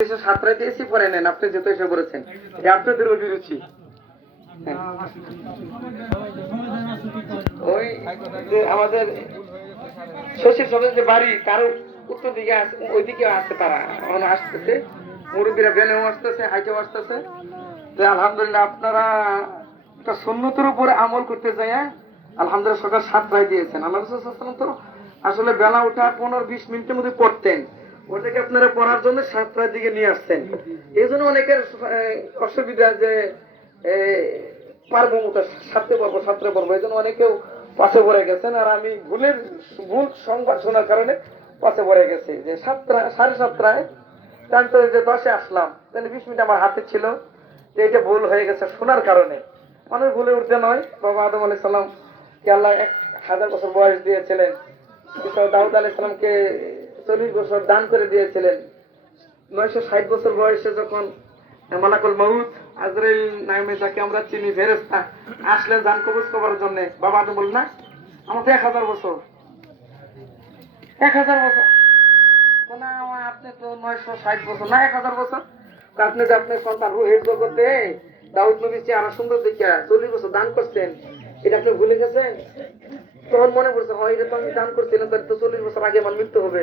সাতটায় দিয়েছি পরে নেন, আপনি যেতে এসে বলেছেন আপনাদের অভিরুচি। ওই যে আমাদের শশীর সঙ্গে যে বাড়ি কারো উত্তর দিকে ওইদিকে আসছে, তারা এখন আসতেছে, মুরব্বীরা বেনেও আসতেছে, হাইটেও আসতেছে। তো আলহামদুলিল্লাহ আপনারা একটা সুন্নতের উপরে আমল করতে যায়। আলহামদুলিল্লাহ সকাল 7টায় দিয়েছেন। আল্লাহ রাসূল সাল্লাল্লাহু আলাইহি ওয়াসাল্লাম তো আসলে বেলা ওঠা 15-20 মিনিটের মধ্যে পড়তেন, ওটাকে আপনারা পড়ার জন্য 7টার দিকে নিয়ে আসছেন। এই জন্য অনেকের অসুবিধা যে পারবো মতো 7টায় পড়বো 7টায় পড়বো, এই জন্য অনেকেও পাশে পড়ে গেছেন। আর আমি ভুল সংবাদ শোনার কারণে পাশে পড়ে গেছি যে 7টা 7:30 জানতো যে 10-এ আসলাম, তাহলে 20 মিনিট আমার হাতে ছিল। এটা ভুল হয়ে গেছে শোনার কারণে, মানুষ ভুলে উঠতে নয়। বাবা আদম আলাইহিস সালাম কে আল্লাহ 1000 বছর বয়স দিয়েছিলেন, দাউদ আলাইহিস সালামকে 40 বছর দান করে দিয়েছিলেন। 960 বছর বয়সে যখন মালাকুল মউত আজরাইল নামে যাকে আমরা চিনি ফেরেশতা আসলেন জান কবজ করার জন্য, বাবা আদম বললেন না আমার তো 1000 বছর 1000 বছর না, আপনি তো 960 বছর না 1000 বছর। আপনি যে আপনার সন্তান রুহের জগতে দাউদ নবীর চেহারা সুন্দর দেখিয়া 40 বছর দান করছেন, এটা আপনি ভুলে গেছেন। তখন মনে পড়ছে হয় এটা তো আমি দান করছিলাম, তাহলে তো 40 বছর আগে আমার মৃত্যু হবে।